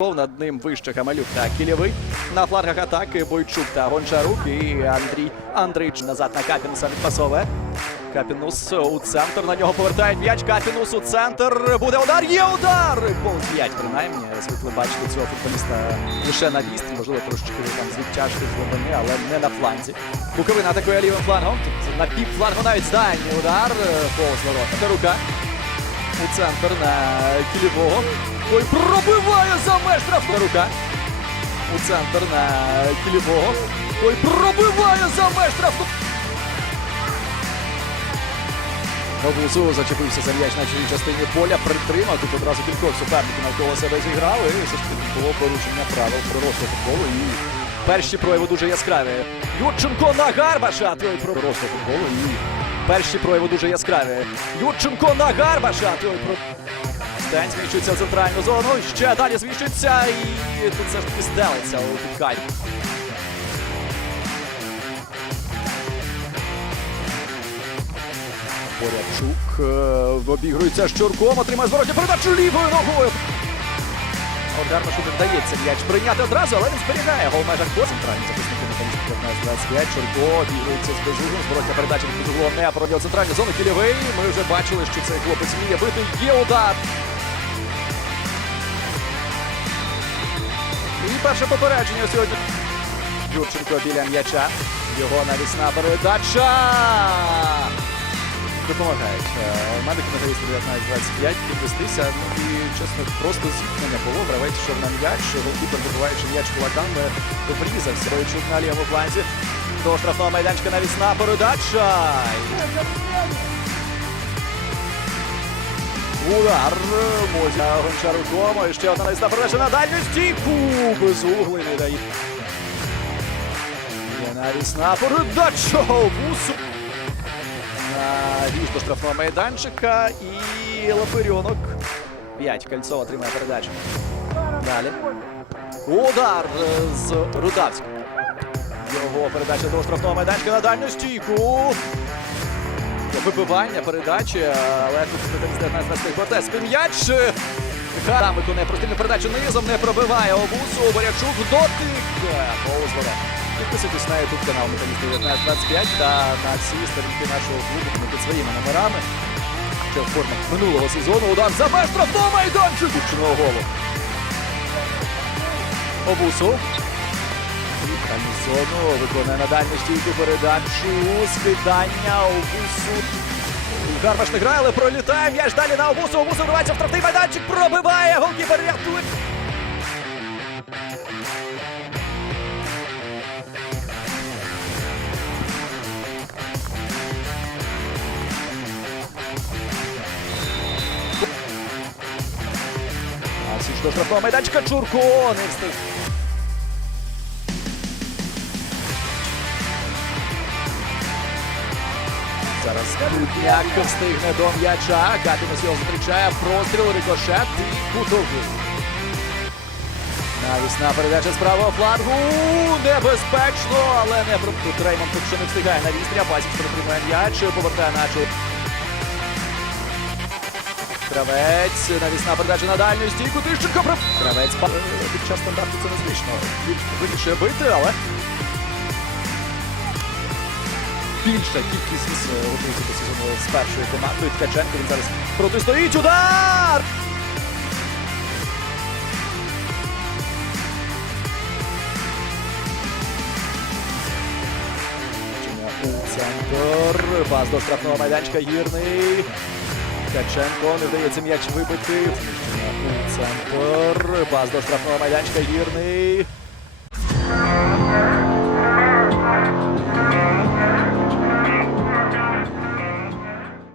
Над ним вище Хамалюк та Кілєвий. На флангах атаки Бойчук та Гончарук. І Андрій Андрійч назад на Капінуса відпасовує. Капінус у центр. На нього повертають м'яч. Капінус у центр. Буде удар. Є удар! Пол 5, принаймні. Звикли бачити цього футболіста лише на вістрі. Можливо, трошечки там з з глибини, але не на фланзі. Буковина атакує лівим флангом. На пів навіть здальний удар. Повз ворота. Тарука. У центр на Кілєвого. Ой, пробиває за меж штрафного. рука. У центр на Кілєвого. Ой, пробиває за меж штрафного. Габузу зачепився за м'яч на чужій частині поля, притримав. Тут одразу кількох суперників навколо себе зіграли. І все ж таки було порушення правил пророслого футболу. І перші прояви дуже яскраві. Юрченко на Гарбаша. Той про футболу. І перші прояви дуже яскраві. Юрченко на Гарбаша. Стень зміщується центральну зону. Ще далі зміщується. І тут все ж таки стелиться у підкаті. Борячук е, обігрується Щурком, отримає зворотню передачу лівою ногою. Гармашу не вдається м'яч прийняти одразу, але він зберігає гол в межах по центральній захиснику металістів 15-25. Чурко бігається з безугом. Зворотня передача від безуглом не пройде центральну зону. Кільовий. Ми вже бачили, що цей хлопець вміє бити. Є удар. І перше попередження сьогодні. Юрченко біля м'яча. Його навісна передача. Допомагають. Е, Медики металісти 19-25 підвестися. Ну і чесно, просто зіткнення було. Гравець йшов на м'яч, голкіпер добуваючи м'яч кулаками, врізався. Бойчук на лівому фланзі. До штрафного майданчика навісна передача. Удар Мозя Гончаруком. І ще одна навісна передача на дальню стійку. Безуглий не дає. Навісна передача. Вусу. До штрафного майданчика і Лапирьонок. 5. Кольцо отримає передачу. Далі. Удар е, з Рудавським. Його передача до штрафного майданчика на дальню стійку. Вибивання передачі, але тут не 19 Кортес. М'яч. е, Гара виконує простильну передачу низом, не пробиває обусу. Борячук дотик. Повз вода. Підписуйтесь на YouTube канал Металіст 1925 та на всі сторінки нашого клубу під своїми номерами. Що в формах минулого сезону удар за меж штрафного майданчику. Дівчиного голу. Обусу. Дальню зону виконує на дальню стійку передачу. Скидання Обусу. Гармаш не грає, але пролітає м'яч далі на Обусу. Обусу вривається в штрафний майданчик, пробиває. Голкіпер рятує. До штрафного майданчика Чурко не встиг. Зараз Крутняк встигне до м'яча. Капінус його зустрічає. Простріл, рикошет і кутовий. Навісна передача з правого флангу. Небезпечно, але не тут Реймон тут ще не встигає на вістря. Басік притримує м'яч, повертає наче. Кравець, навісна передача на дальню стійку. Тищенко про... Кравець Е, під час стандарту це незвично. Вирішує бити, але більша кількість е, готується до сезону з першою командою. Ткаченко він зараз протистоїть. Удар! У центр. Пас до штрафного майданчика гірний. Ткаченко не вдається м'яч вибити. Центр. Пас до штрафного майданчика гірний.